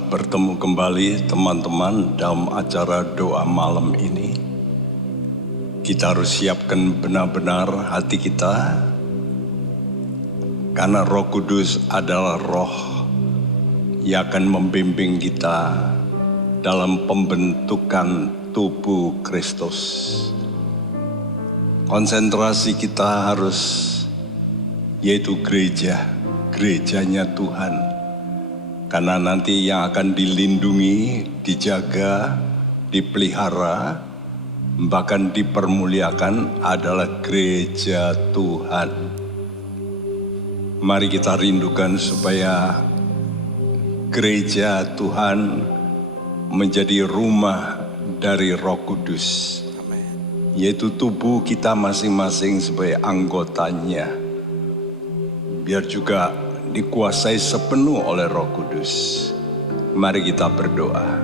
Selamat bertemu kembali teman-teman dalam acara doa malam ini. Kita harus siapkan benar-benar hati kita, karena Roh Kudus adalah roh yang akan membimbing kita dalam pembentukan tubuh Kristus. Konsentrasi kita harus yaitu gerejanya Tuhan. Karena nanti yang akan dilindungi, dijaga, dipelihara, bahkan dipermuliakan adalah gereja Tuhan. Mari kita rindukan supaya gereja Tuhan menjadi rumah dari Roh Kudus, yaitu tubuh kita masing-masing sebagai anggotanya, biar juga dikuasai sepenuh oleh Roh Kudus. Mari kita berdoa.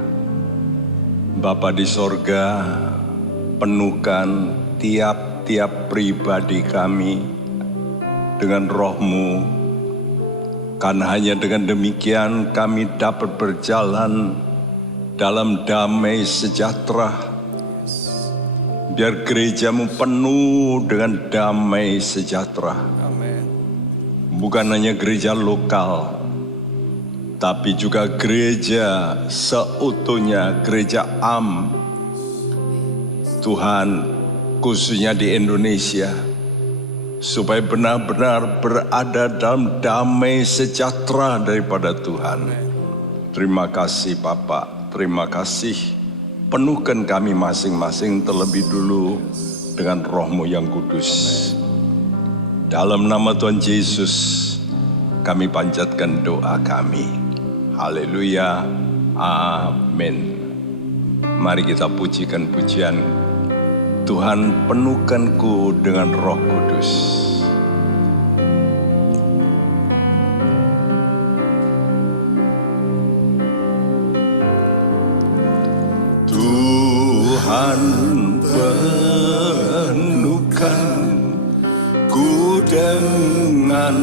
Bapa di sorga, penuhkan tiap-tiap pribadi kami dengan Roh-Mu, karena hanya dengan demikian kami dapat berjalan dalam damai sejahtera. Biar gereja-Mu penuh dengan damai sejahtera. Bukan hanya gereja lokal, tapi juga gereja seutuhnya, gereja Tuhan, khususnya di Indonesia, supaya benar-benar berada dalam damai sejahtera daripada Tuhan. Terima kasih Bapa, terima kasih. Penuhkan kami masing-masing terlebih dulu dengan Roh-Mu yang kudus. Dalam nama Tuhan Yesus, kami panjatkan doa kami. Haleluya, amin. Mari kita pujikan pujian, Tuhan penuhkanku dengan Roh Kudus. Tuhan penuhkan ku dengan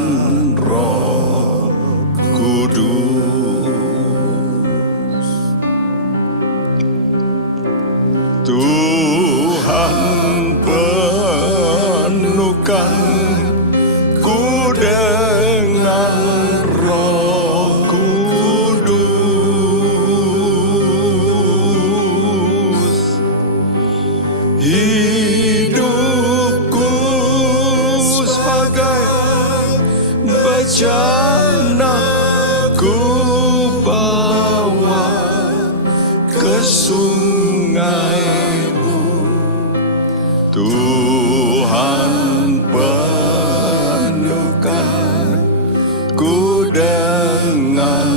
Roh Kudus. Tuhan penuhkan ku dengan Roh Kudus. Bejana ku bawa ke sungai-Mu, Tuhan penuhkan ku dengan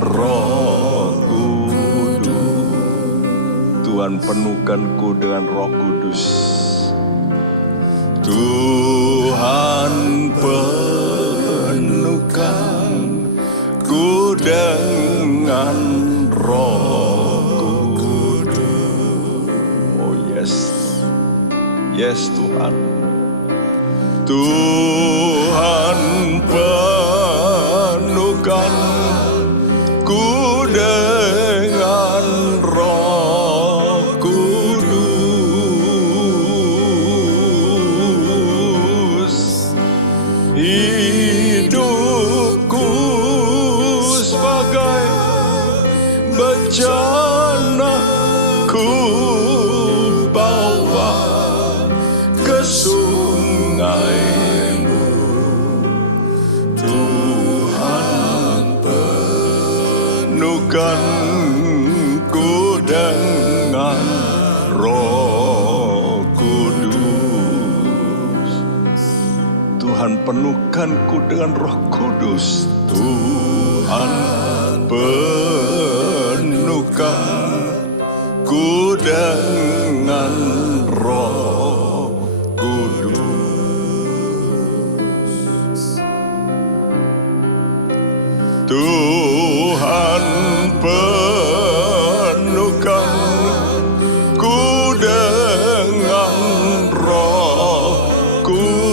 Roh Kudus. Tuhan penuhkan ku dengan Roh Kudus. Tuhan penuhkan ku dengan Roh Kudus. Oh yes, yes Tuhan. Tuhan penuhkan ku dengan Roh Kudus. Hidupku sebagai bejana ku bawa ke sungai-Mu, Tuhan penuhkan ku dengan Roh Kudus. Tuhan penuhkanku dengan Roh Kudus. Tuhan penuhkan ku dengan Roh Kudus. Tuhan penuhkan ku dengan Roh Kudus.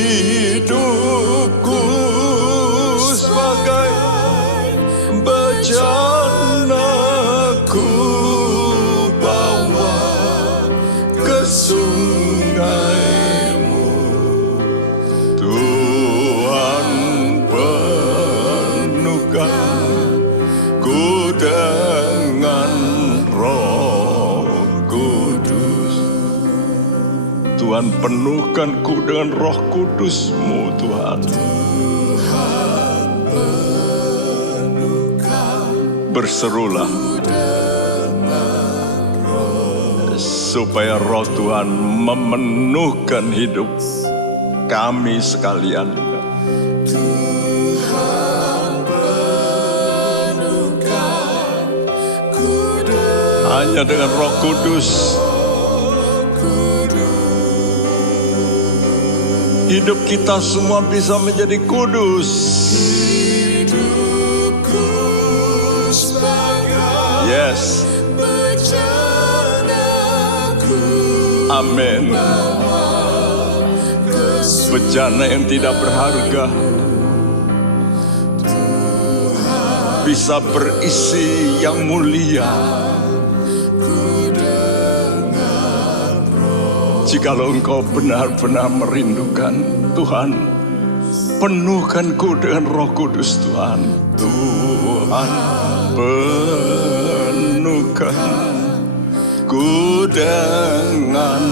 hidupku sebagai bejana, ku bawa ke sungai-Mu. Tuhan, penuhkan ku dengan Roh Kudus. Tuhan, penuhkan ku dengan Roh Kudus-Mu, Tuhan. Berserulah supaya Roh Tuhan memenuhkan hidup kami sekalian. Hanya dengan Roh Kudus hidup kita semua bisa menjadi kudus. Yes. Amin. Bejana yang tidak berharga bisa berisi yang mulia. Jikalau engkau benar-benar merindukan Tuhan, penuhkanku dengan Roh Kudus, Tuhan. Tuhan, penuhkan ku dengan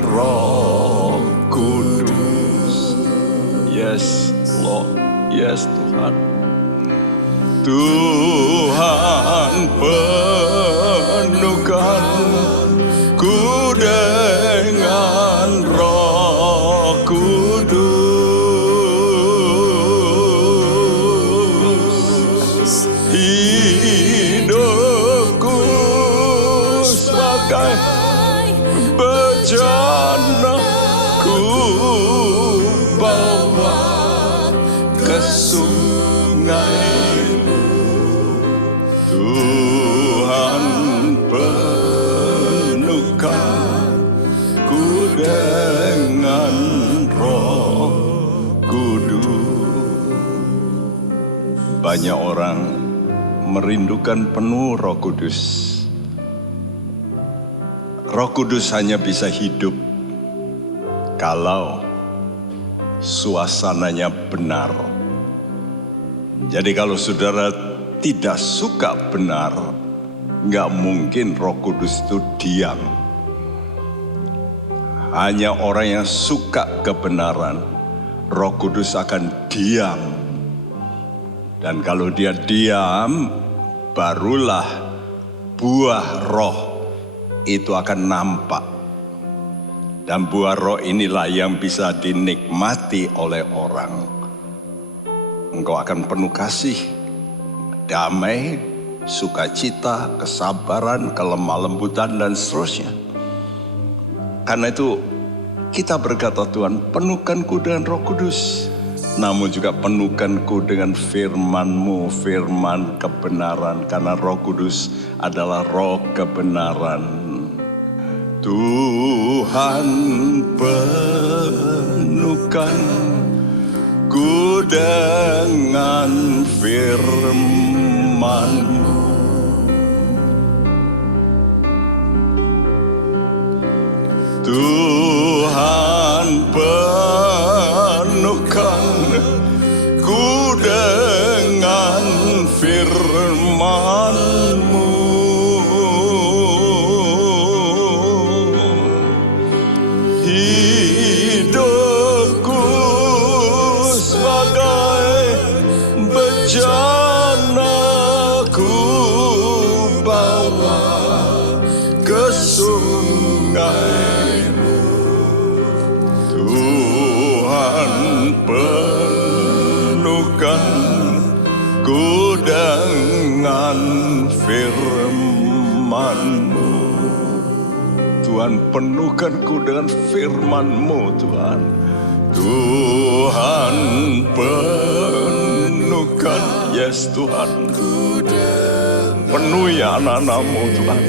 Roh Kudus. Yes, Lord. Yes, Tuhan. Tuhan, penuhkan ku dengan Roh Kudus. Hidupku sebagai bejana, ku bawa ke sungai-Mu. Tuhan, penuhkan ku dengan Roh Kudus. Banyak orang merindukan penuh Roh Kudus. Roh Kudus hanya bisa hidup kalau suasananya benar. Jadi kalau saudara tidak suka benar, nggak mungkin Roh Kudus itu diam. Hanya orang yang suka kebenaran, Roh Kudus akan diam. Dan kalau dia diam, barulah buah roh itu akan nampak. Dan buah roh inilah yang bisa dinikmati oleh orang. Engkau akan penuh kasih, damai, sukacita, kesabaran, kelemah lembutan, dan seterusnya. Karena itu kita berkata, Tuhan, penuhkanku dengan Roh Kudus. Namun juga penuhkanku dengan firman-Mu, firman kebenaran. Karena Roh Kudus adalah roh kebenaran. Tuhan, penuhkan ku dengan firman-Mu. Tuhan, penuhkan ku dengan firman-Mu. Hidupku sebagai bejana, ku bawa ke sungai-Mu. Tuhan, penuhkan ku dengan firman-Mu. Tuhan, penuhkanku dengan firman-Mu, Tuhan. Tuhan, penuhkan, yes Tuhan. Penuhi anak-anak-Mu, Tuhan,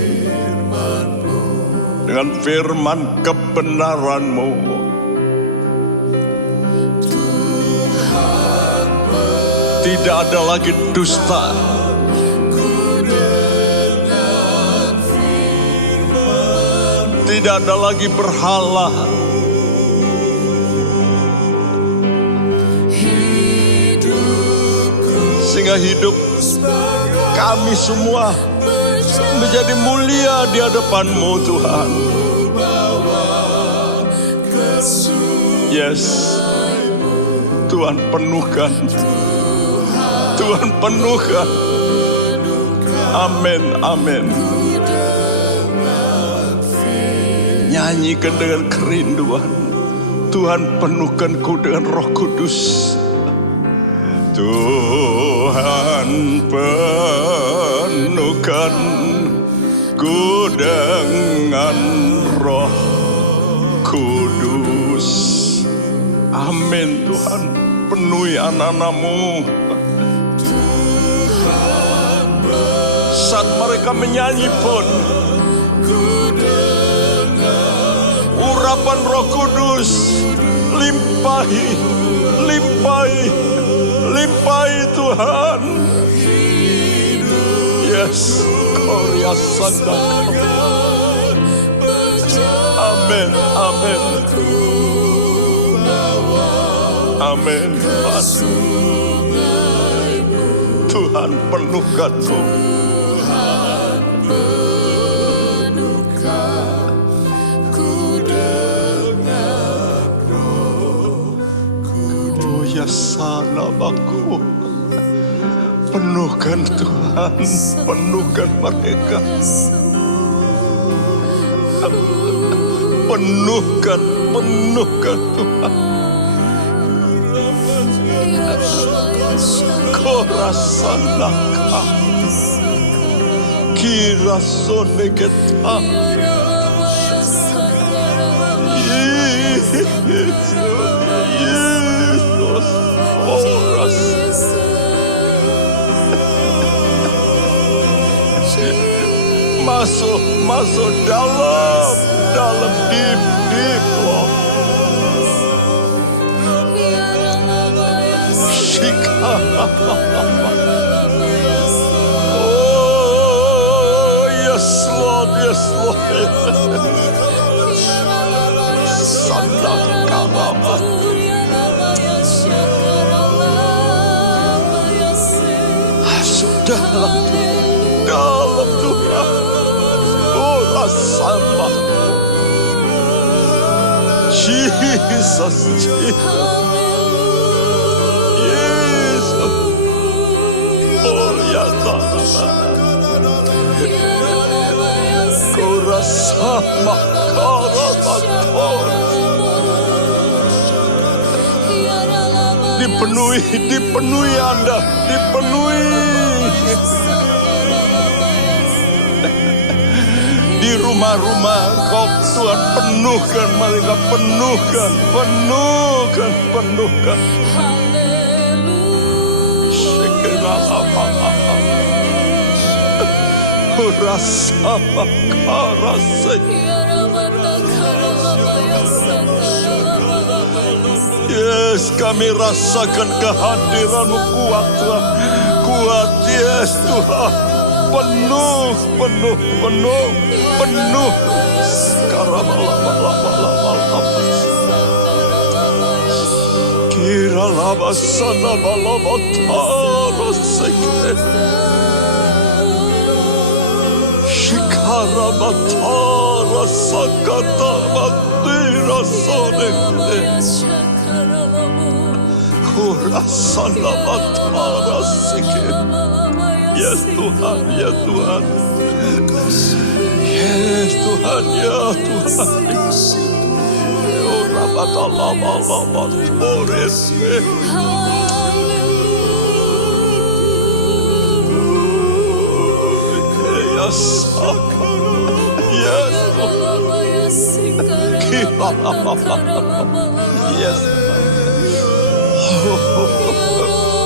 dengan firman kebenaran-Mu. Tidak ada lagi dusta. Tidak ada lagi berhala. Sehingga hidup kami semua menjadi mulia di hadapan-Mu, Tuhan. Yes, Tuhan penuhkan. Tuhan penuhkan. Amin, amin. Nyanyikan dengan kerinduan. Tuhan penuhkanku dengan Roh Kudus. Tuhan penuhkan ku dengan Roh Kudus. Amin Tuhan, penuhi anak-anak-Mu. Saat mereka menyanyi pun, urapan Roh Kudus limpahi, limpahi, limpahi Tuhan. Yes, Korea Sadaka. Amin, amin. Amin. Tuhan penuhkanku. Oh ya salamaku. Penuhkan Tuhan, penuhkan mereka. Penuhkan, penuhkan Tuhan. Korasanaka kirasoneketa. Yesus, Yesus, oras. Masuk, masuk dalam deep, deep loh. Oh, yes Lord, yes Lord. Sandakalamat. Dalam Tuhan. Oh, rasanya. Jesus, Jesus. Kurasama karabator. Dipenuhi, dipenuhi Anda, dipenuhi. Di rumah-rumah Engkau Tuhan penuhkan mereka, penuhkan, penuhkan, penuhkan. Kurasama karase. Yes, kami rasakan kehadiran-Mu kuat Tuhan. Kuat, yes Tuhan. Penuh, penuh, penuh, penuh. Kira lama sana malam taroseke. Shikara matara sakata matira soneke. Kurasana matara seke. Yes Tuhan, ya Tuhan. Yes Tuhan, ya Tuhan. Rabatalama torese. Yes, yes, yes.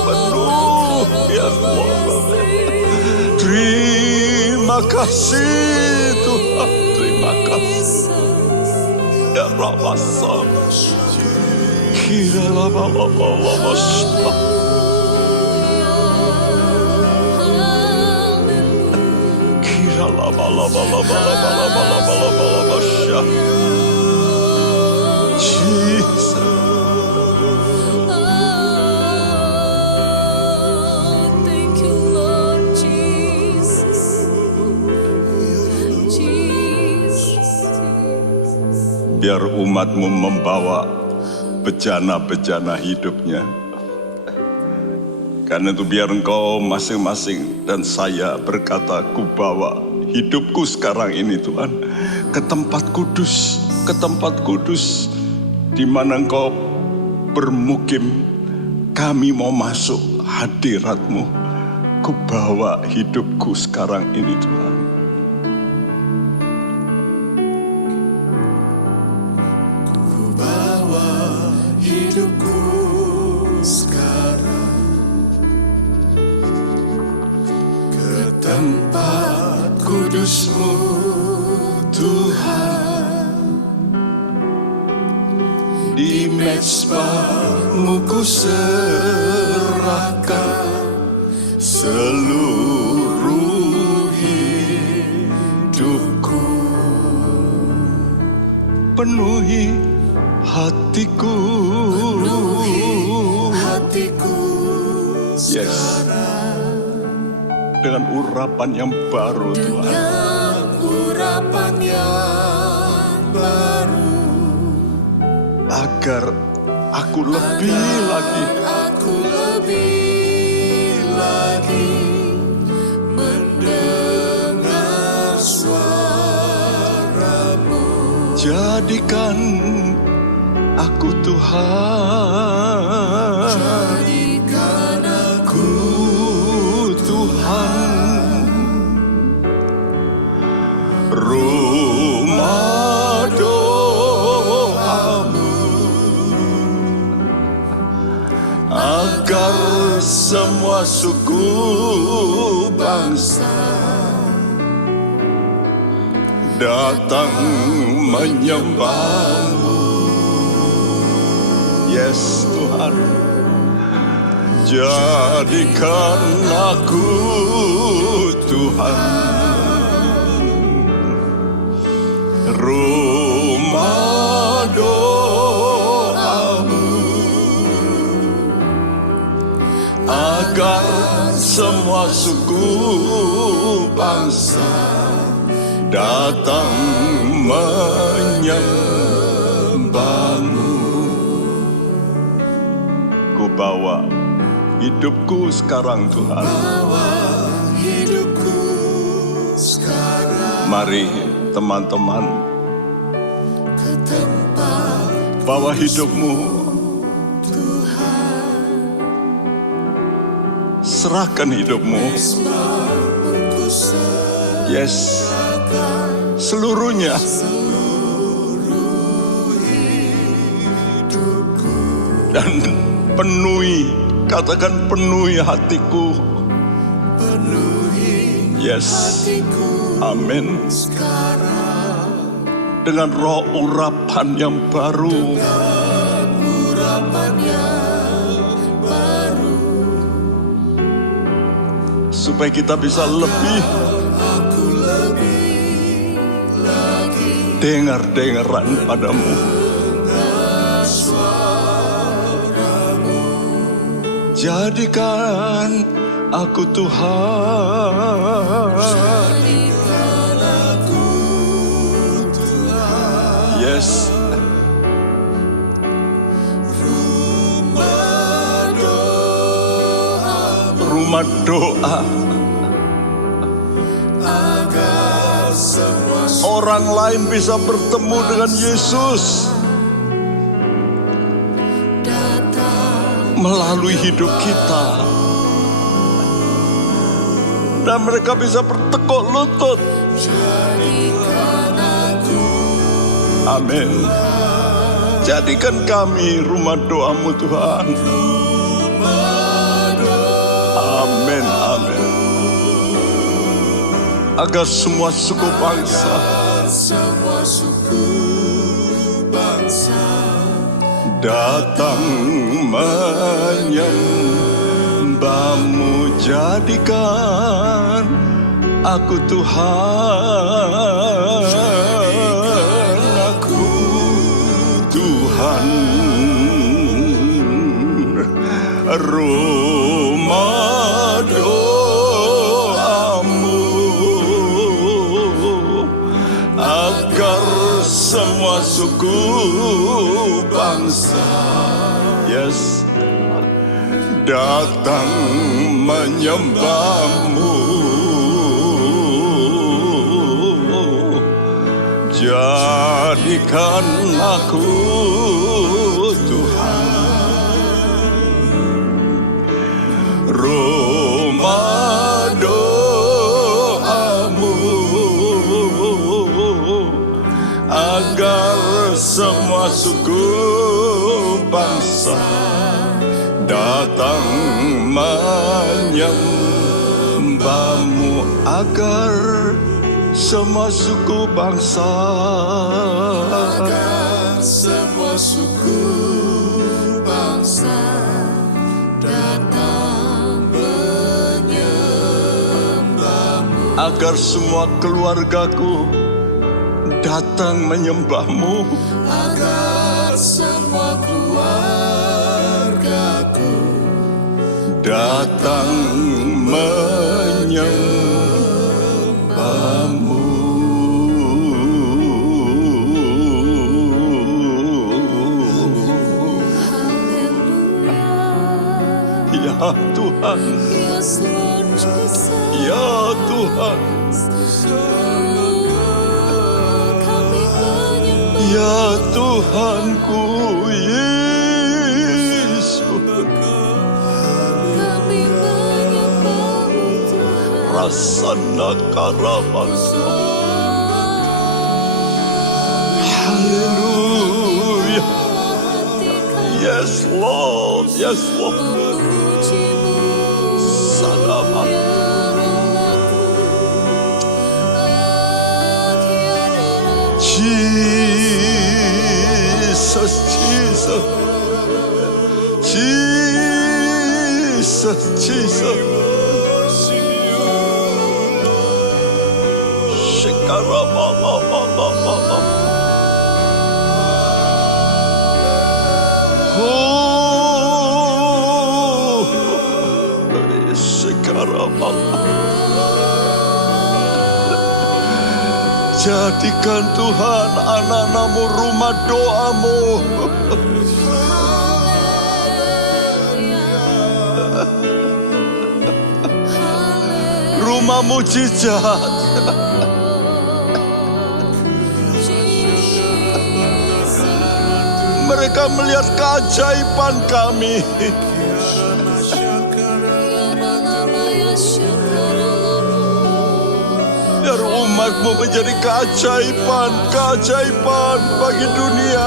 Penuh, yes, terima kasih Tuhan, terima kasih. Ya Rabasam, kira lama. Jesus. Thank you, Lord Jesus. Jesus. Biar umatmu membawa bejana-bejana hidupnya. Karena itu biar engkau masing-masing dan saya berkata, ku bawa hidupku sekarang ini Tuhan ke tempat kudus di mana engkau bermukim. Kami mau masuk hadirat-Mu. Ku bawa hidupku sekarang ini Tuhan. Ku bawa hidupku sekarang ke tempat kudus-Mu Tuhan. Di mezbah-Mu ku serahkan seluruh hidupku. Penuhi hatiku. Yes. Dengan urapan yang baru Tuhan. Dengan urapan yang baru, Agar aku lebih lagi mendengar suara-Mu. jadikan aku Tuhan. Jadikan aku Tuhan. Rumah doamu agar semua suku bangsa datang menyembah-Mu. Yes Tuhan. Jadikan aku Tuhan, rumah doamu, agar semua suku bangsa datang menyembah-Mu. Ku bawa hidupku sekarang Tuhan. hidupku sekarang Mari teman-teman, ke tempat bawa hidupmu. Serahkan hidupmu. mezbah-Mu ku Yes. Seluruhnya. Dan penuhi, katakan penuhi hatiku. Yes. Amin. sekarang Dengan roh urapan yang baru. urapan yang baru. Supaya kita bisa lebih Aku lebih lagi dengar-dengaran padamu. Jadikan aku Tuhan. jadikan aku Tuhan. Yes. Rumah doa. Agar semua Orang lain bisa bertemu dengan Yesus datang melalui hidup kita. Dan mereka bisa bertekuk lutut. jadikan aku Amin. Jadikan kami rumah doamu Tuhan. Amin, amin. Agar semua suku bangsa semua suku bangsa datang menyembah-Mu. Jadikan Aku Tuhan, aku Tuhan, rumah doamu agar semua suku bangsa, yes, datang menyembahmu. Jadikan aku Tuhan, rumah doamu agar semua suku bangsa datang menyembahmu, agar semua suku bangsa, agar semua suku bangsa datang menyembahmu, agar semua keluargaku datang menyembahmu, agar semua keluargaku datang menyembahmu. Ya Tuhan, Yes, Lord Jesus. ya Tuhan, Kami menyembah, ya Tuhanku Yesus. kami menyembah-Mu Tuhan. Rasana karabasa. Haleluya. Yes Lord, yes Lord. Memuji-Mu, Selamat. ya Rohku. Tiada Jesus, Jesus, Jesus, Jesus. Shekarabababababa. Oh, shekarabababa. Jadikan Tuhan anak-anak-Mu rumah doamu. Rumah mujizat. Mereka melihat keajaiban kami. Biar umat-Mu menjadi keajaiban, keajaiban bagi dunia.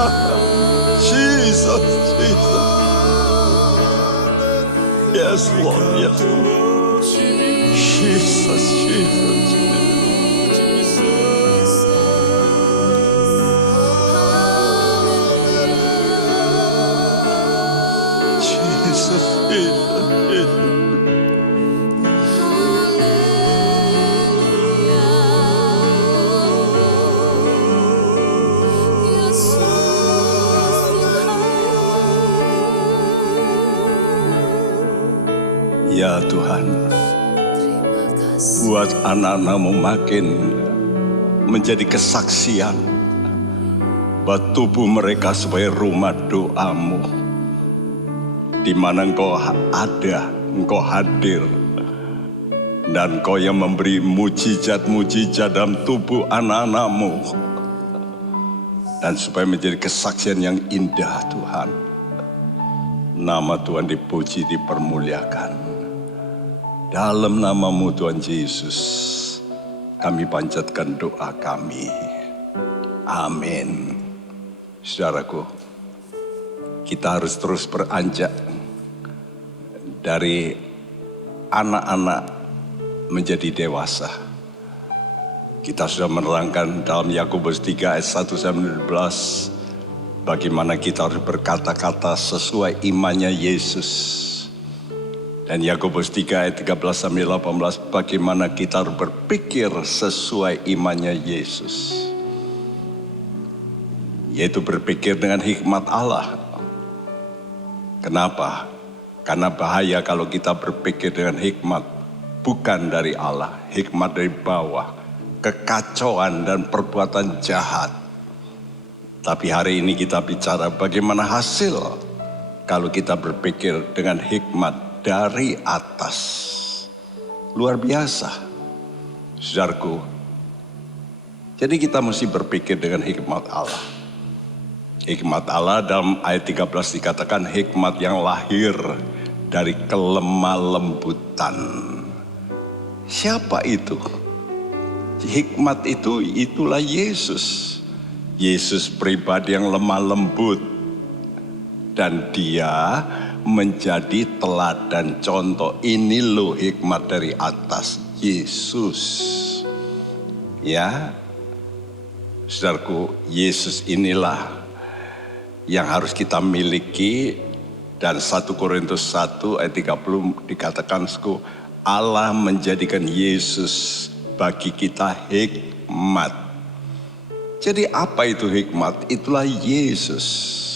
Jesus, Jesus. Yes, Lord, yes, Lord. Jesus, Jesus, Jesus, Jesus, Jesus. Ya Tuhan, Terima kasih. buat anak-anak-Mu makin menjadi kesaksian buat tubuh mereka sebagai rumah doa-Mu, di mana Engkau ada, Engkau hadir, dan Engkau yang memberi mujizat-mujizat dalam tubuh anak-anak-Mu, dan supaya menjadi kesaksian yang indah Tuhan. Nama Tuhan dipuji, dipermuliakan. Dalam nama-Mu Tuhan Yesus, kami panjatkan doa kami. Amin. Saudaraku, kita harus terus beranjak dari anak-anak menjadi dewasa. Kita sudah menerangkan dalam Yakobus 3 ayat 1-11 bagaimana kita harus berkata-kata sesuai imannya Yesus. Dan Yakobus 3 ayat 13 sampai 18, bagaimana kita harus berpikir sesuai imannya Yesus. Yaitu berpikir dengan hikmat Allah. Kenapa? Karena bahaya kalau kita berpikir dengan hikmat bukan dari Allah, hikmat dari bawah, kekacauan dan perbuatan jahat. Tapi hari ini kita bicara bagaimana hasil kalau kita berpikir dengan hikmat dari atas. Luar biasa, saudaraku. Jadi kita mesti berpikir dengan hikmat Allah. Hikmat Allah dalam ayat 13 dikatakan hikmat yang lahir dari kelemah lembutan. Siapa itu? Hikmat itu itulah Yesus. Yesus pribadi yang lemah lembut. Dan dia menjadi teladan contoh. Ini loh hikmat dari atas, Yesus. Ya, saudaraku, Yesus inilah yang harus kita miliki. Dan 1 Korintus 1 ayat 30 dikatakan, Allah menjadikan Yesus bagi kita hikmat. Jadi apa itu hikmat? Itulah Yesus.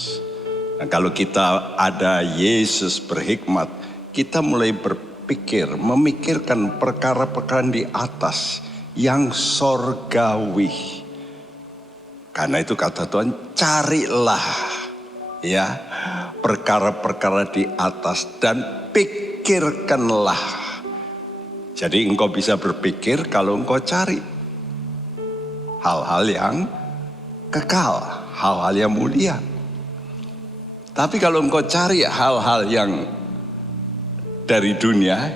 Nah, kalau kita ada Yesus berhikmat, kita mulai berpikir, memikirkan perkara-perkara di atas yang sorgawi. Karena itu kata Tuhan, carilah ya perkara-perkara di atas dan pikirkanlah. Jadi engkau bisa berpikir kalau engkau cari hal-hal yang kekal, hal-hal yang mulia. Tapi kalau engkau cari hal-hal yang dari dunia,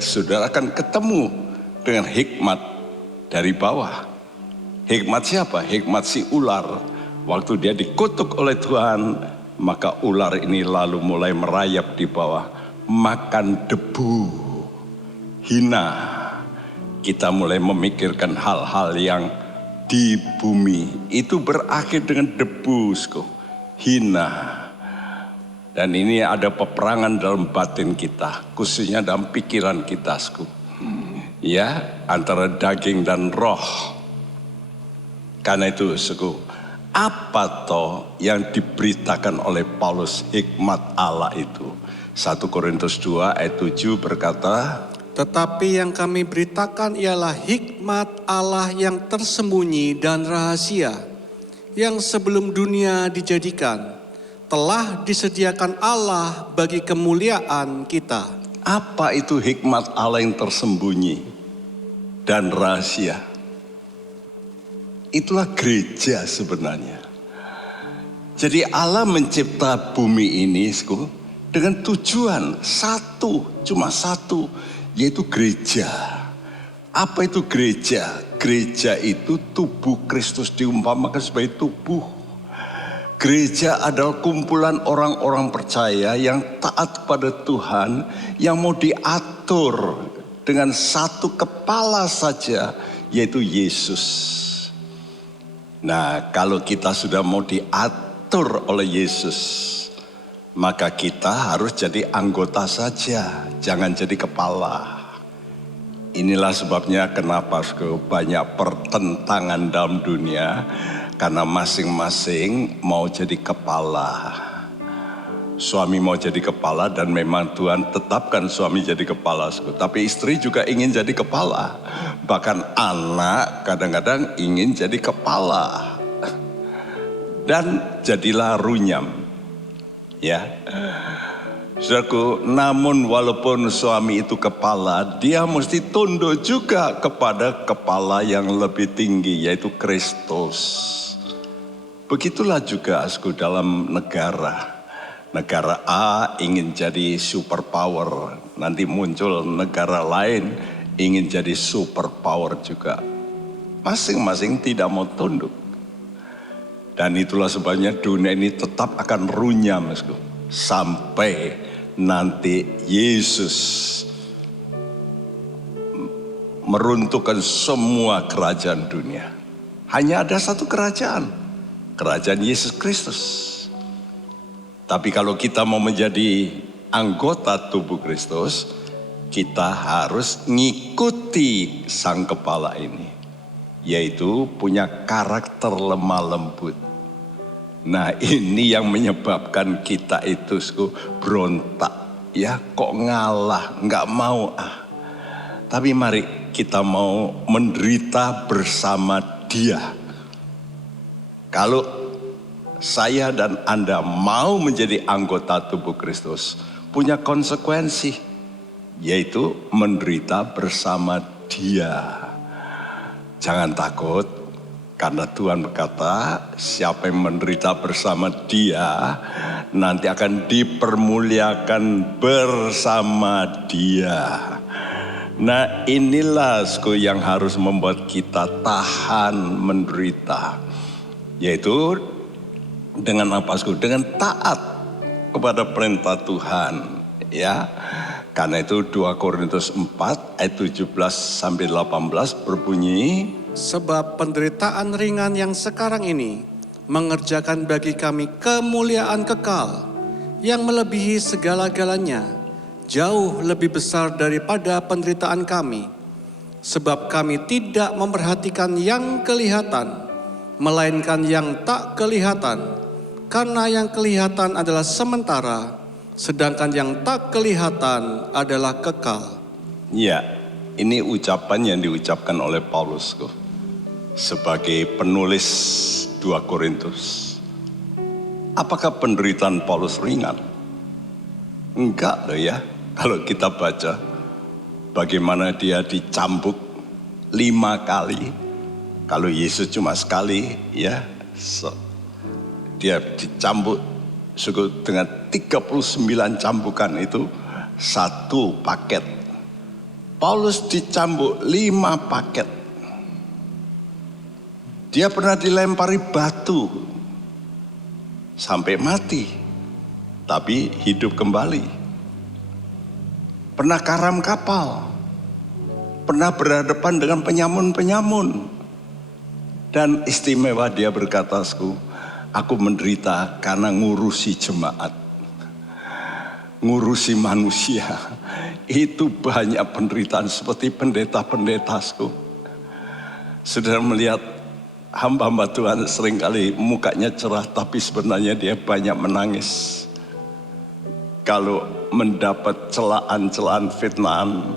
saudara akan ketemu dengan hikmat dari bawah. Hikmat siapa? Hikmat si ular. Waktu dia dikutuk oleh Tuhan, maka ular ini lalu mulai merayap di bawah, makan debu, hina. Kita mulai memikirkan hal-hal yang di bumi. Itu berakhir dengan debu, hina. Dan ini ada peperangan dalam batin kita, khususnya dalam pikiran kita, ya, antara daging dan roh. Karena itu, apa toh yang diberitakan oleh Paulus hikmat Allah itu? 1 Korintus 2 ayat 7 berkata, tetapi yang kami beritakan ialah hikmat Allah yang tersembunyi dan rahasia, yang sebelum dunia dijadikan, telah disediakan Allah bagi kemuliaan kita. Apa itu hikmat Allah yang tersembunyi dan rahasia? Itulah gereja sebenarnya. Jadi Allah mencipta bumi ini dengan tujuan satu, cuma satu, yaitu gereja. Apa itu gereja? Gereja itu tubuh Kristus diumpamakan sebagai tubuh. Gereja adalah kumpulan orang-orang percaya yang taat kepada Tuhan, yang mau diatur dengan satu kepala saja, yaitu Yesus. Nah, kalau kita sudah mau diatur oleh Yesus, maka kita harus jadi anggota saja, jangan jadi kepala. Inilah sebabnya kenapa banyak pertentangan dalam dunia, karena masing-masing mau jadi kepala. Suami mau jadi kepala dan memang Tuhan tetapkan suami jadi kepala. Tapi istri juga ingin jadi kepala. Bahkan anak kadang-kadang ingin jadi kepala. Dan jadilah runyam. Ya. Saudaraku, namun walaupun suami itu kepala, dia mesti tunduk juga kepada kepala yang lebih tinggi, yaitu Kristus. Begitulah juga dalam negara. Negara A ingin jadi superpower, nanti muncul negara lain ingin jadi superpower juga. Masing-masing tidak mau tunduk. Dan itulah sebabnya dunia ini tetap akan runyam, sampai nanti Yesus meruntuhkan semua kerajaan dunia. Hanya ada satu kerajaan, kerajaan Yesus Kristus. Tapi kalau kita mau menjadi anggota tubuh Kristus, kita harus ngikuti sang kepala ini, yaitu punya karakter lemah lembut. Nah, ini yang menyebabkan kita itu berontak, ya kok ngalah, nggak mau Tapi mari kita mau menderita bersama Dia. Kalau saya dan Anda mau menjadi anggota tubuh Kristus, punya konsekuensi, yaitu menderita bersama Dia. Jangan takut, karena Tuhan berkata, siapa yang menderita bersama Dia, nanti akan dipermuliakan bersama Dia. Nah, inilah yang harus membuat kita tahan menderita, yaitu dengan apa? Dengan taat kepada perintah Tuhan, ya. Karena itu 2 Korintus 4 ayat 17 sampai 18 berbunyi, Sebab penderitaan ringan yang sekarang ini mengerjakan bagi kami kemuliaan kekal yang melebihi segala-galanya, jauh lebih besar daripada penderitaan kami. Sebab kami tidak memperhatikan yang kelihatan, melainkan yang tak kelihatan. Karena yang kelihatan adalah sementara, sedangkan yang tak kelihatan adalah kekal. ya, ini ucapan yang diucapkan oleh Paulus sebagai penulis 2 Korintus. Apakah penderitaan Paulus ringan? Enggak loh ya. Kalau kita baca bagaimana dia dicambuk 5 kali. Kalau Yesus cuma sekali, ya. Dia dicambuk dengan 39 cambukan itu 1 paket. Paulus dicambuk 5 paket. Dia pernah dilempari batu sampai mati, tapi hidup kembali. Pernah karam kapal, pernah berhadapan dengan penyamun-penyamun. Dan istimewa dia berkata, aku menderita karena ngurusi jemaat, ngurusi manusia. Itu banyak penderitaan seperti pendeta-pendeta. Saudara melihat hamba-hamba Tuhan seringkali mukanya cerah, tapi sebenarnya dia banyak menangis. Kalau mendapat celaan-celaan fitnahan,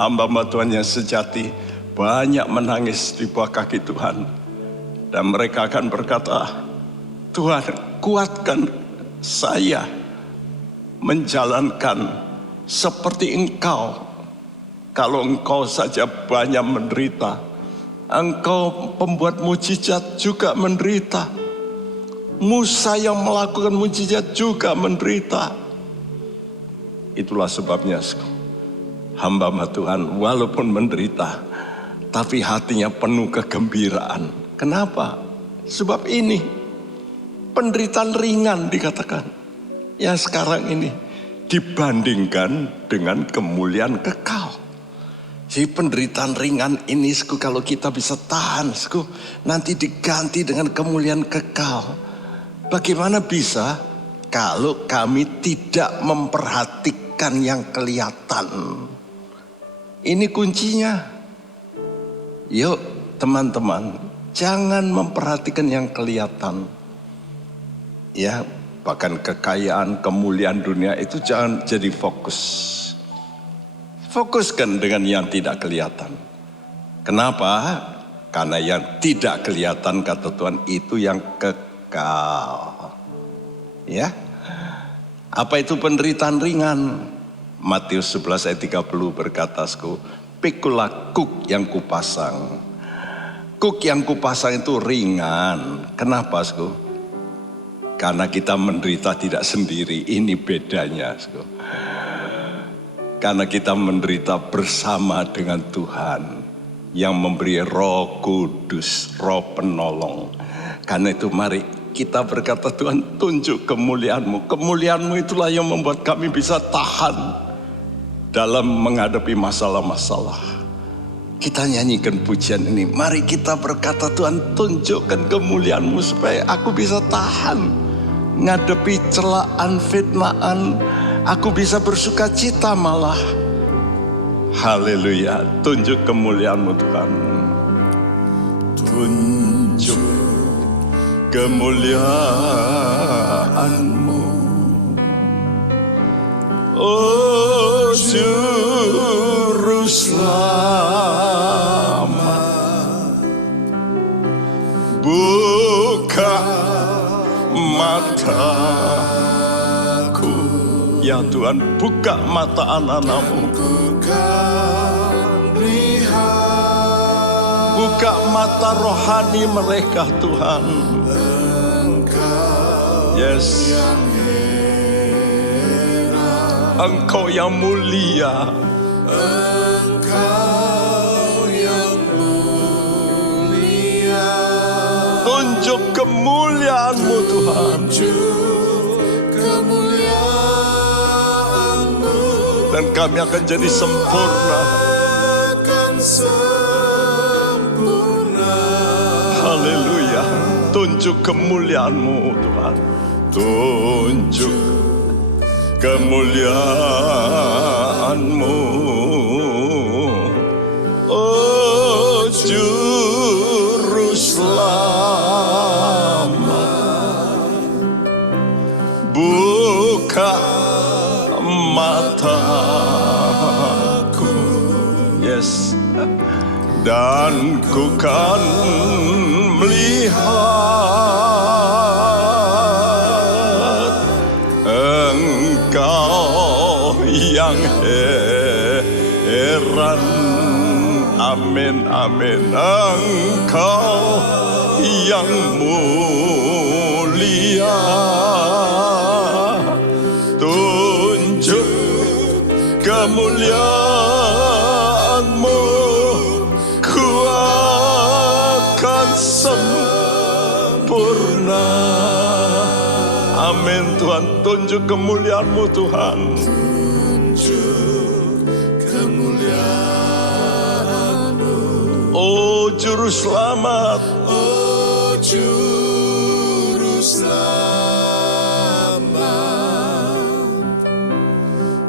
hamba-hamba Tuhan yang sejati banyak menangis di bawah kaki Tuhan. Dan mereka akan berkata, Tuhan kuatkan saya menjalankan seperti Engkau. Kalau Engkau saja banyak menderita, Engkau pembuat mujizat juga menderita. Musa yang melakukan mujizat juga menderita. Itulah sebabnya hamba Tuhan walaupun menderita, tapi hatinya penuh kegembiraan. Kenapa? Sebab ini penderitaan ringan dikatakan. Yang sekarang ini dibandingkan dengan kemuliaan kekal. Jadi penderitaan ringan ini kalau kita bisa tahan, nanti diganti dengan kemuliaan kekal. Bagaimana bisa kalau kami tidak memperhatikan yang kelihatan? Ini kuncinya. Yuk teman-teman, jangan memperhatikan yang kelihatan. Ya, bahkan kekayaan, kemuliaan dunia itu jangan jadi fokus. Fokuskan dengan yang tidak kelihatan. Kenapa? Karena yang tidak kelihatan, kata Tuhan, itu yang kekal. Ya. Apa itu penderitaan ringan? Matius 11 ayat 30 berkata, pikulah kuk yang kupasang. Kuk yang kupasang itu ringan. Kenapa, Karena kita menderita tidak sendiri. Ini bedanya, Karena kita menderita bersama dengan Tuhan yang memberi Roh Kudus, Roh Penolong. Karena itu mari kita berkata, Tuhan tunjuk kemuliaan-Mu. Kemuliaan-Mu itulah yang membuat kami bisa tahan dalam menghadapi masalah-masalah. Kita nyanyikan pujian ini. Mari kita berkata, Tuhan tunjukkan kemuliaan-Mu supaya aku bisa tahan ngadepi celaan, fitnaan. Aku bisa bersuka cita malah. Haleluya, tunjuk kemuliaan-Mu Tuhan. Tunjuk kemuliaan-Mu. Oh Juru Selamat, buka mataku. Ya Tuhan, buka mata anak-anak-Mu. Buka mata rohani mereka Tuhan. Yes. Engkau yang mulia. Tunjuk kemuliaan-Mu Tuhan. Dan kami akan jadi sempurna. Haleluya. Tunjuk kemuliaan-Mu Tuhan. Tunjuk kemuliaan-Mu. Oh Juru Selamat, buka mataku. Yes. Dan ku kan melihat Engkau yang heran. Amin, amin. Engkau yang mulia. Tunjuk kemuliaan-Mu, ku akan sempurna. Amin Tuhan, tunjuk kemuliaan-Mu Tuhan. Oh Juru Selamat, Oh Juru Selamat,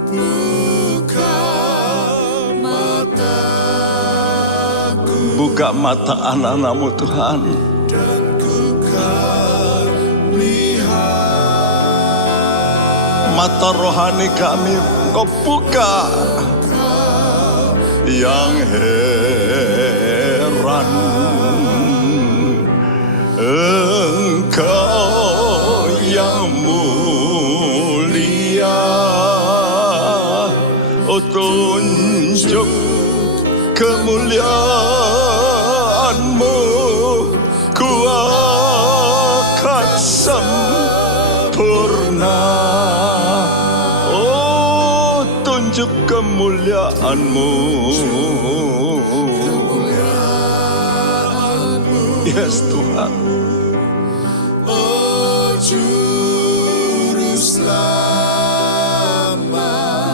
buka mataku. buka mata anak-anak-Mu Tuhan. Dan ku kan lihat Mata rohani kami Engkau buka. Yang heran, Engkau yang mulia. Oh tunjuk kemuliaan-Mu, ku akan sempurna. Oh tunjuk kemuliaan-Mu. Yes Tuhan. Oh Juru Selamat,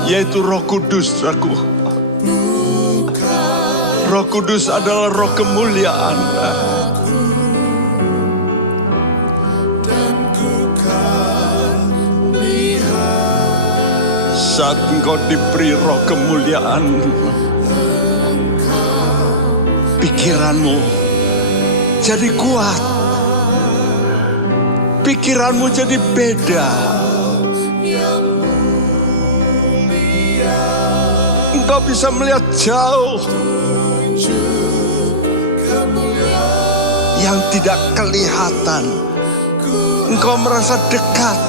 Yaitu Roh Kudus aku. Roh Kudus adalah roh kemuliaan. dan ku kan lihat Saat Engkau diberi roh kemuliaan, pikiranmu jadi kuat. Pikiranmu jadi beda. Engkau bisa melihat jauh yang tidak kelihatan. Engkau merasa dekat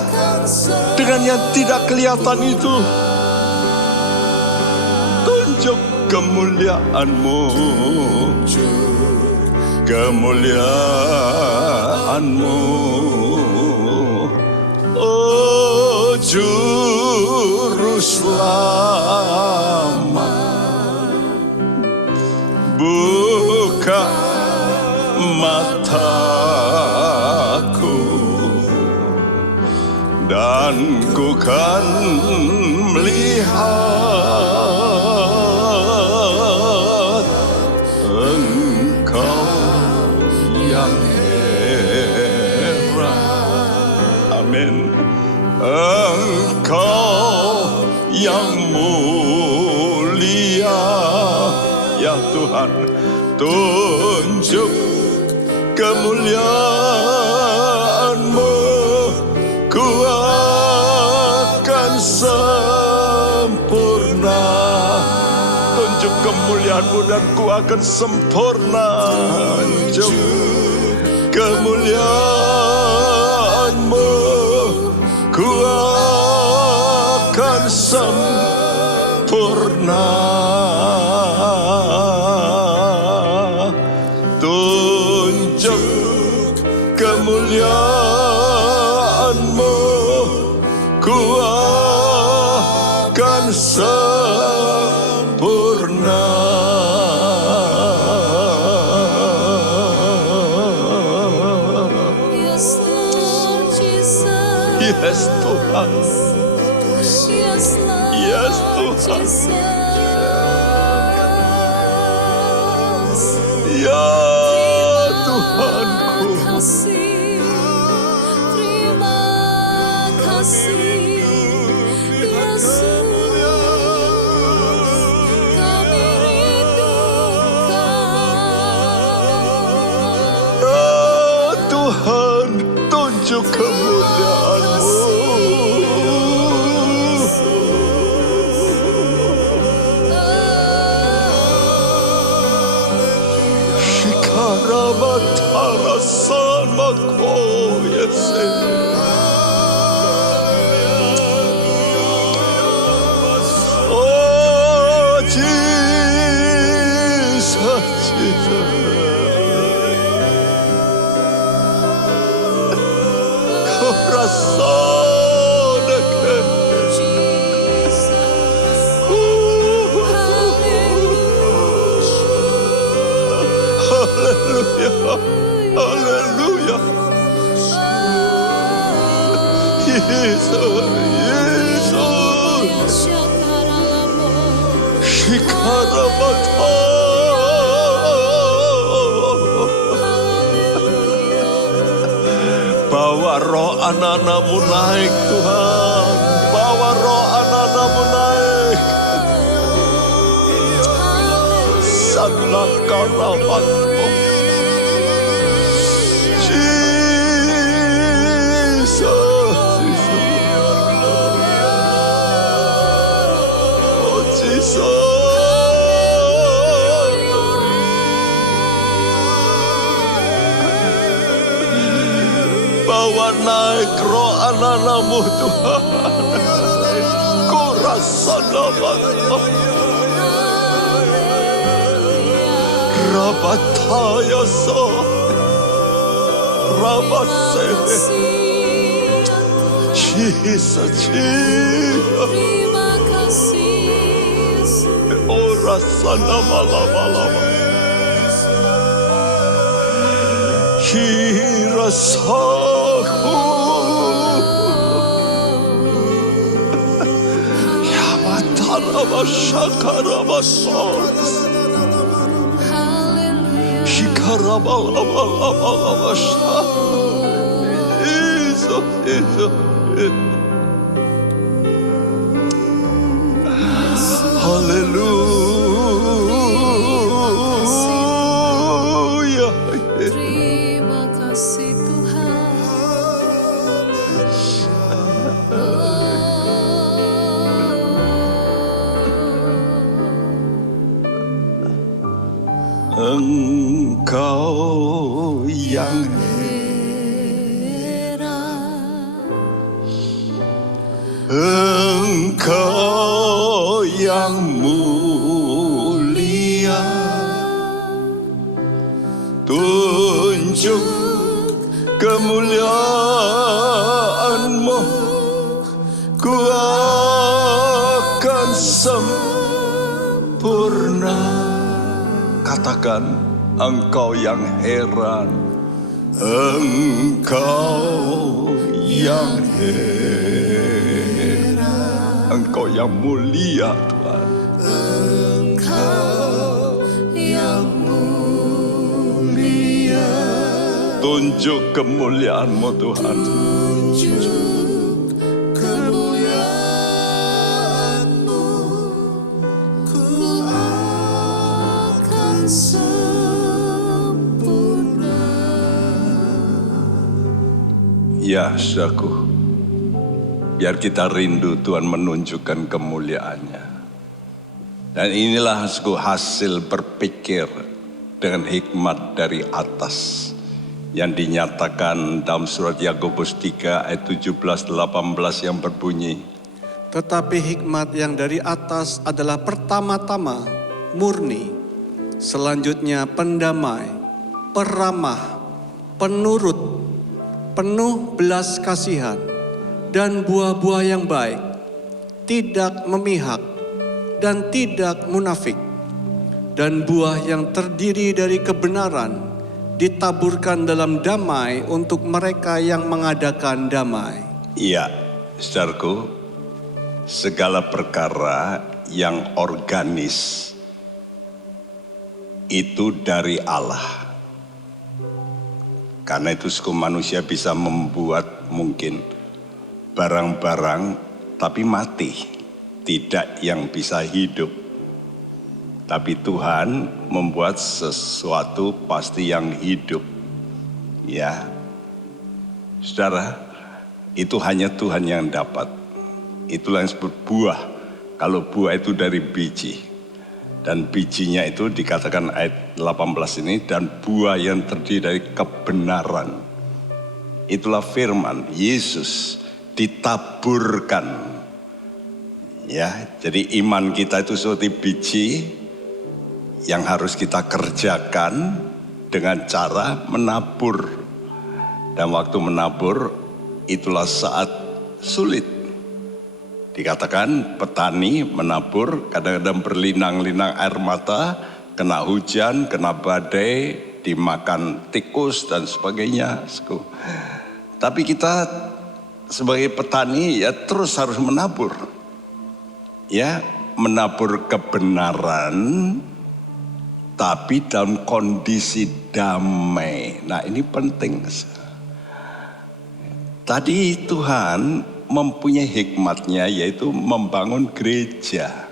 dengan yang tidak kelihatan itu. Tunjuk kemuliaan-Mu, kemuliaan-Mu. Oh Juru Selamat, buka mataku, dan ku kan melihat Engkau yang heran. Amin. Engkau yang mulia. Ya Tuhan, tunjuk kemuliaan-Mu, ku akan sempurna. Tunjuk kemuliaan-Mu dan ku akan sempurna. Tunjuk kemuliaan-Mu, ku akan sempurna. Tunjuk kemuliaan-Mu, ku akan sempurna. Yes, Lord Jesus. Yes Tuhan, Yes, Lord Yes, Tuhan. Jesus. ya Tuhanku. Terima kasih, Yesus. Kami rindukan. Ya Tuhan, tunjuk kemuliaan-Mu. Shikaramatara sanmako yese. Oh Jesus, Jesus. Corazón Hallelujah, hallelujah. Jesus, Jesus. Shikaramata. Bawa roh anak-Mu naik Tuhan. Bawa roh anak-Mu naik. Sanakarabato. Jesus, Jesus. Oh Jesus. Bawa naik roh anak-Mu Tuhan. Kurasanabato. Rabataya so. Rabase. Jesus, Jesus. Terima kasih, Yesus. Ora sana malabalaba. Hirasahu. Yamatarabasakarabasas. Haleluya. Shikarabalabalabasa. Jesus, Jesus. Hallelujah. Terima kasih Tuhan. Engkau yang Engkau yang mulia, tunjuk kemuliaan-Mu, ku akan sempurna. Katakan, Engkau yang heran, Engkau yang heran, Engkau yang mulia Tuhan. Engkau yang mulia, Tunjuk kemuliaan-Mu Tuhan. tunjuk kemuliaan-Mu, Ya, saudaraku, biar kita rindu Tuhan menunjukkan kemuliaannya. Dan inilah hasil berpikir dengan hikmat dari atas yang dinyatakan dalam surat Yakobus 3 ayat 17-18 yang berbunyi, Tetapi hikmat yang dari atas adalah pertama-tama murni, selanjutnya pendamai, peramah, penurut, penuh belas kasihan, dan buah-buah yang baik, tidak memihak, dan tidak munafik. Dan buah yang terdiri dari kebenaran ditaburkan dalam damai untuk mereka yang mengadakan damai. iya, saudaraku, segala perkara yang organis itu dari Allah. Karena itu suku manusia bisa membuat mungkin barang-barang tapi mati, tidak yang bisa hidup. Tapi Tuhan membuat sesuatu pasti yang hidup. Ya, saudara, itu hanya Tuhan yang dapat. Itulah yang disebut buah. Kalau buah itu dari biji. Dan bijinya itu dikatakan ayat 18 ini, dan buah yang terdiri dari kebenaran. Itulah firman Yesus ditaburkan. Ya, jadi iman kita itu seperti biji yang harus kita kerjakan dengan cara menabur. Dan waktu menabur itulah saat sulit. Dikatakan petani menabur kadang-kadang berlinang-linang air mata, kena hujan, kena badai, dimakan tikus dan sebagainya. Tapi kita sebagai petani ya terus harus menabur. Ya, menabur kebenaran tapi dalam kondisi damai. Nah, ini penting. Tadi Tuhan mempunyai hikmatnya, yaitu membangun gereja.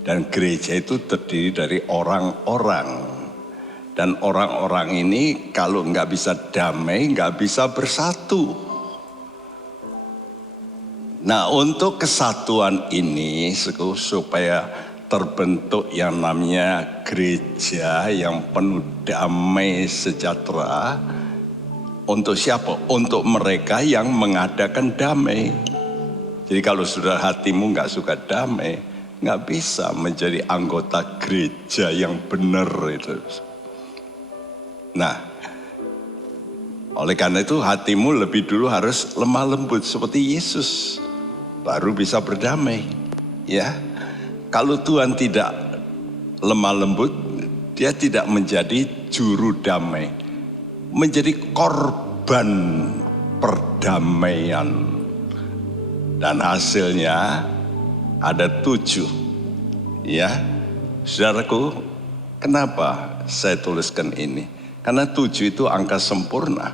Dan gereja itu terdiri dari orang-orang. Dan orang-orang ini kalau nggak bisa damai, nggak bisa bersatu. Nah, untuk kesatuan ini supaya terbentuk yang namanya gereja yang penuh damai sejahtera. Untuk siapa? Untuk mereka yang mengadakan damai. Jadi kalau sudah hatimu nggak suka damai, nggak bisa menjadi anggota gereja yang benar itu. Nah, oleh karena itu hatimu lebih dulu harus lemah lembut seperti Yesus, baru bisa berdamai. Ya, kalau Tuhan tidak lemah lembut, dia tidak menjadi juru damai, menjadi korban perdamaian. Dan hasilnya ada 7. Ya, saudaraku, kenapa saya tuliskan ini? Karena 7 itu angka sempurna.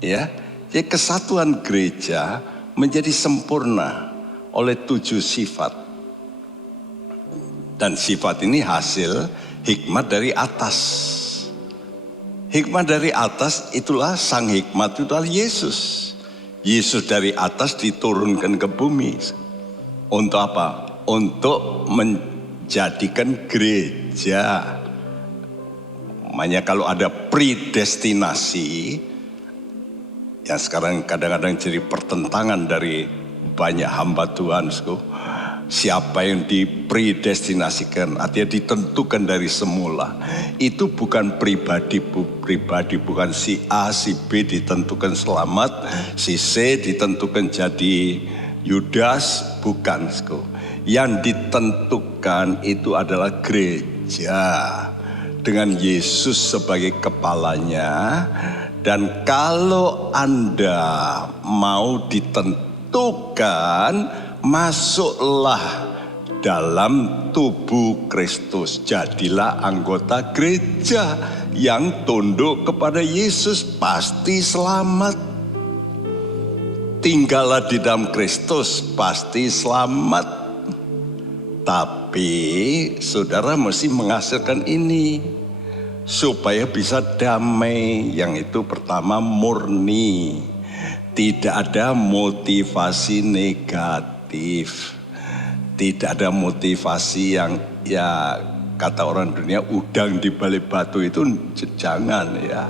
Ya, jadi kesatuan gereja menjadi sempurna oleh 7 sifat. Dan sifat ini hasil hikmat dari atas. Hikmat dari atas itulah sang hikmat, itulah Yesus. Yesus dari atas diturunkan ke bumi. Untuk apa? Untuk menjadikan gereja. Makanya kalau ada predestinasi, yang sekarang kadang-kadang jadi pertentangan dari banyak hamba Tuhan. Siapa yang dipredestinasikan, artinya ditentukan dari semula. Itu bukan pribadi, bukan si A, si B ditentukan selamat, si C ditentukan jadi Yudas, bukan. Yang ditentukan itu adalah gereja dengan Yesus sebagai kepalanya. Dan kalau Anda mau ditentukan, masuklah dalam tubuh Kristus. Jadilah anggota gereja yang tunduk kepada Yesus, pasti selamat. Tinggallah di dalam Kristus, pasti selamat. Tapi saudara mesti menghasilkan ini supaya bisa damai. Yang itu pertama murni. Tidak ada motivasi negatif. Tidak ada motivasi yang ya kata orang dunia udang di balik batu itu jangan ya.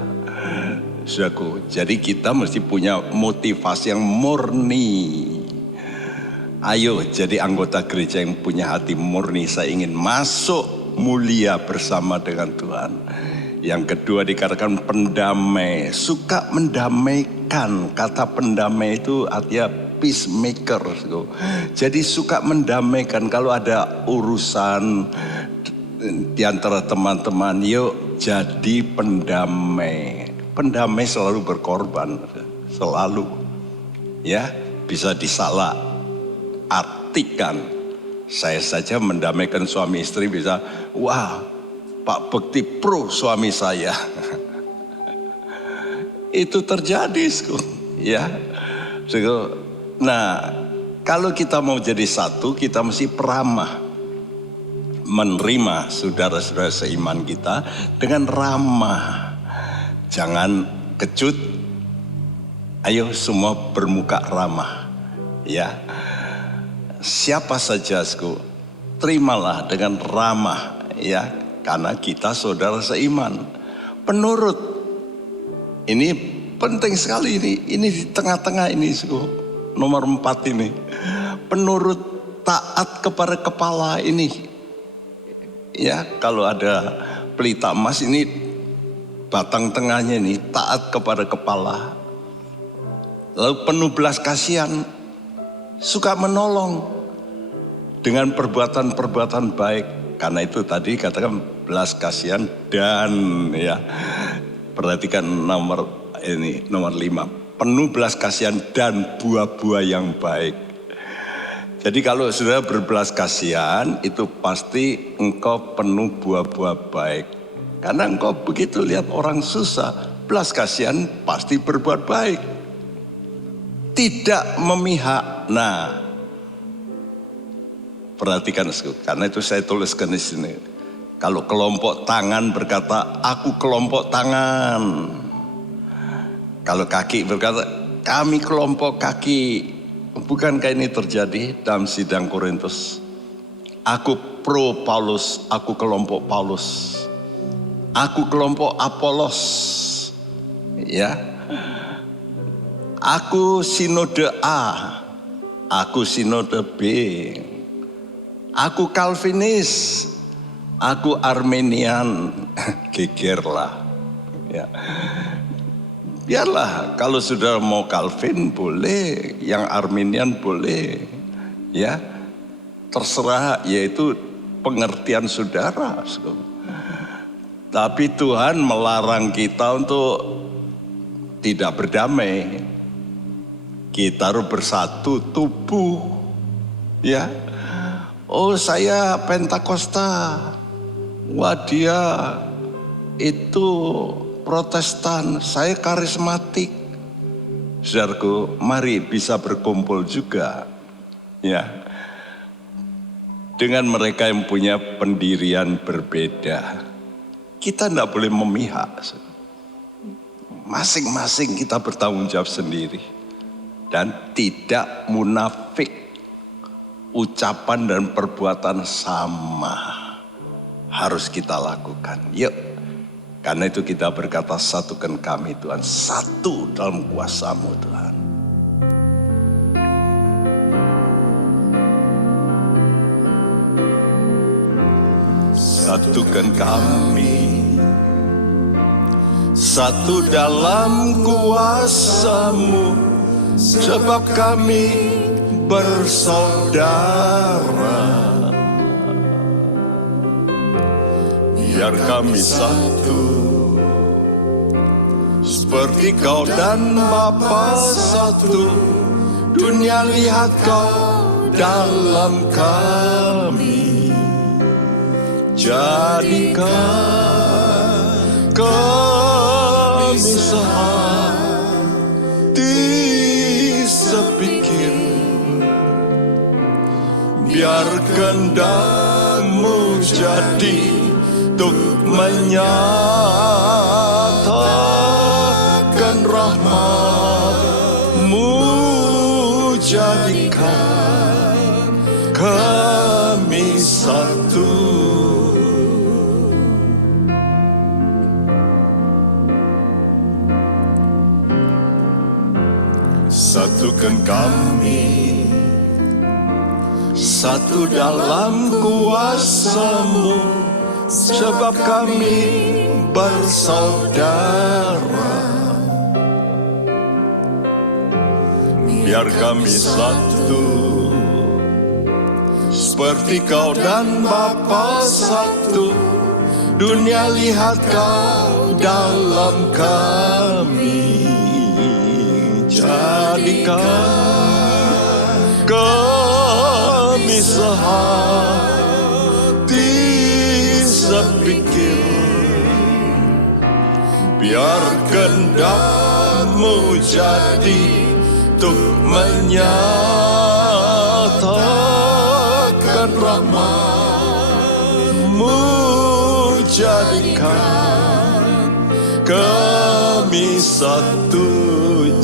Saudaraku, jadi kita mesti punya motivasi yang murni. Ayo jadi anggota gereja yang punya hati murni. Saya ingin masuk mulia bersama dengan Tuhan. Yang kedua dikatakan pendamai, suka mendamaikan. Kata pendamai itu artinya peacemaker. Jadi suka mendamaikan kalau ada urusan di antara teman-teman, yuk jadi pendamai. Pendamai selalu berkorban, selalu. Ya, bisa disalah artikan. Saya saja mendamaikan suami istri bisa, wah Pak Bekti pro suami saya. Itu terjadi, ya. Nah, kalau kita mau jadi satu, kita mesti peramah. Menerima saudara-saudara seiman kita dengan ramah. Jangan kecut. Ayo semua bermuka ramah. Ya. Siapa saja, terimalah dengan ramah, ya, karena kita saudara seiman. Penurut, ini penting sekali ini di tengah-tengah ini, nomor 4 ini. Penurut, taat kepada kepala ini, ya, kalau ada pelita emas ini batang tengahnya ini taat kepada kepala. Lalu penuh belas kasihan, suka menolong dengan perbuatan-perbuatan baik. Karena itu tadi katakan belas kasihan dan ya, perhatikan nomor 5, penuh belas kasihan dan buah-buah yang baik. Jadi kalau saudara berbelas kasihan itu pasti engkau penuh buah-buah baik. Karena engkau begitu lihat orang susah, belas kasihan pasti berbuat baik. Tidak memihak. Nah, perhatikan, karena itu saya tuliskan di sini. Kalau kelompok tangan berkata, aku kelompok tangan. Kalau kaki berkata, kami kelompok kaki. Bukankah ini terjadi dalam sidang Korintus? Aku pro Paulus, aku kelompok Paulus. Aku kelompok Apolos, ya. Aku sinode A, aku sinode B. Aku Calvinis, aku Armenian. Gegerlah, ya. Biarlah, kalau sudah mau Calvin boleh, yang Armenian boleh, ya. Terserah, yaitu pengertian saudara. Tapi Tuhan melarang kita untuk tidak berdamai. Kita harus bersatu tubuh. Ya. Oh, saya Pentakosta. Wah, dia itu Protestan, saya karismatik. Saudaraku, mari bisa berkumpul juga. Ya. Dengan mereka yang punya pendirian berbeda. Kita tidak boleh memihak. Masing-masing kita bertanggung jawab sendiri. Dan tidak munafik. Ucapan dan perbuatan sama. Harus kita lakukan. Yuk. Karena itu kita berkata, satukan kami Tuhan. Satu dalam kuasa-Mu Tuhan. Satukan kami, satu dalam kuasa-Mu, sebab kami bersaudara. Biar kami satu, seperti Kau dan Bapa satu. Dunia lihat Kau dalam kami. Jadikan kami sehati sepikir, biar kehendak-Mu jadi untuk menyatakan rahmat-Mu satu. Satukan kami satu dalam kuasa-Mu, sebab kami bersaudara. Biar kami satu, seperti Kau dan Bapa satu. Dunia lihat Kau dalam kami, jadikan kami sehati sepikir. Biar kehendak-Mu jadi untuk menyatakan rahmat-Mu, jadikan kami satu,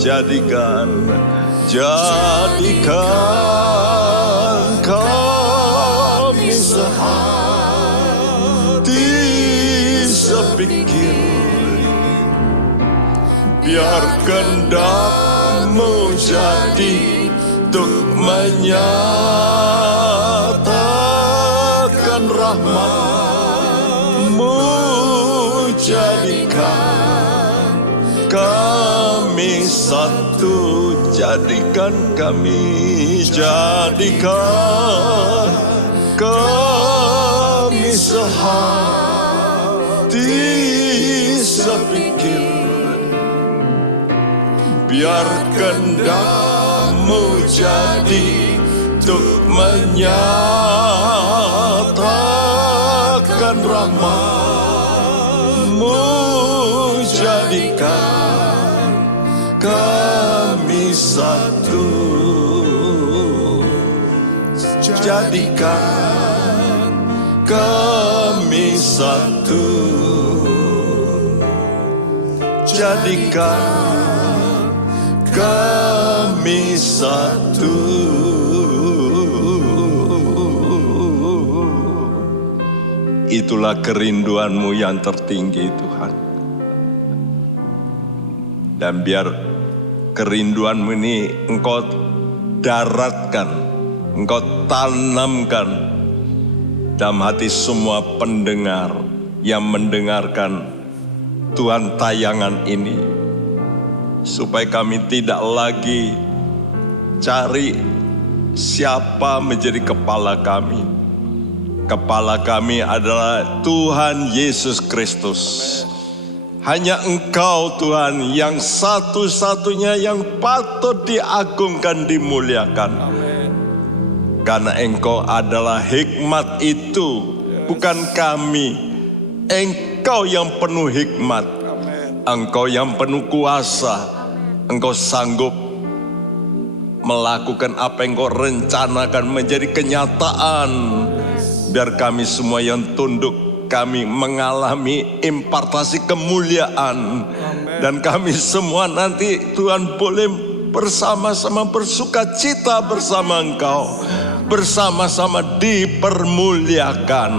jadikan kami sehati sepikir. Biar kehendak-Mu jadi untuk menyatakan rahmat-Mu, jadikan kami satu, jadikan kami sehati sepikir. Biar kehendak-Mu jadi untuk menyatakan rahmat-Mu, jadikan kami satu, jadikan kami satu, jadikan kami satu. Itulah kerinduan-Mu yang tertinggi, Tuhan. Dan biar kerinduan-Mu ini Engkau daratkan, Engkau tanamkan dalam hati semua pendengar yang mendengarkan Tuhan tayangan ini, supaya kami tidak lagi cari siapa menjadi kepala kami. Kepala kami adalah Tuhan Yesus Kristus. Hanya Engkau Tuhan yang satu-satunya yang patut diagungkan, dimuliakan. Karena Engkau adalah hikmat itu, bukan kami. Engkau yang penuh hikmat, Engkau yang penuh kuasa. Engkau sanggup melakukan apa yang Engkau rencanakan menjadi kenyataan. Biar kami semua yang tunduk, kami mengalami impartasi kemuliaan. Dan kami semua nanti Tuhan boleh bersama-sama bersuka cita bersama Engkau. Bersama-sama dipermuliakan,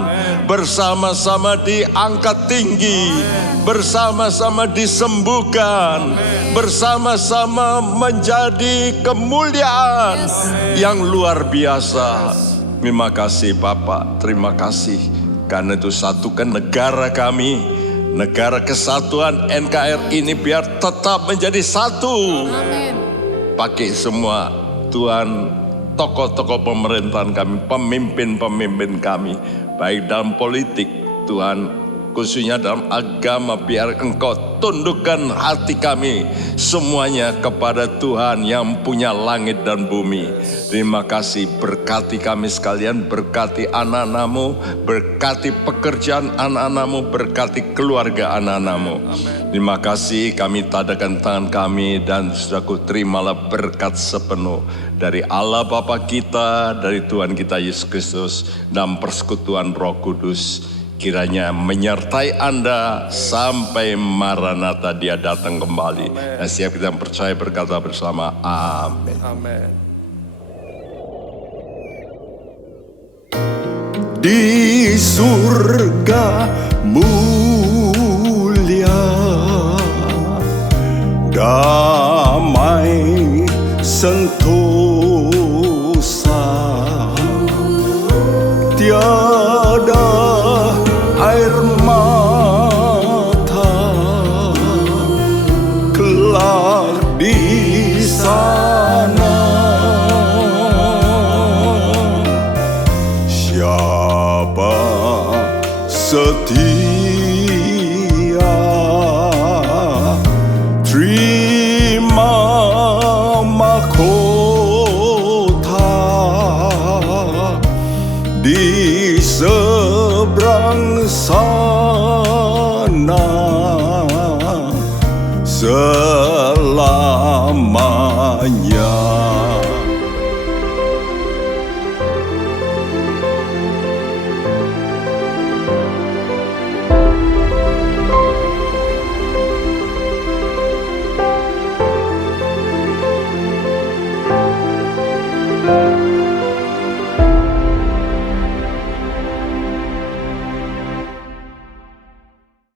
bersama-sama diangkat tinggi, bersama-sama disembuhkan, bersama-sama menjadi kemuliaan yang luar biasa. Terima kasih Bapa, terima kasih. Karena itu satukan negara kami, negara kesatuan NKRI ini biar tetap menjadi satu. Pakai semua Tuhan, tokoh-tokoh pemerintahan kami, pemimpin-pemimpin kami, baik dalam politik Tuhan, khususnya dalam agama, biar Engkau tundukkan hati kami semuanya kepada Tuhan yang punya langit dan bumi. Terima kasih, berkati kami sekalian, berkati anak-anak-Mu, berkati pekerjaan anak-anak-Mu, berkati keluarga anak-anak-Mu. Terima kasih, kami tadakan tangan kami dan Saudaraku, terimalah berkat sepenuh dari Allah Bapa kita, dari Tuhan kita Yesus Kristus, dan persekutuan Roh Kudus. Kiranya menyertai Anda sampai Maranatha, Dia datang kembali. Dan siap kita percaya berkata bersama, amin. Amin. di surga mulia, damai sentosa, tiada air mata kelak di sana. Siapa setia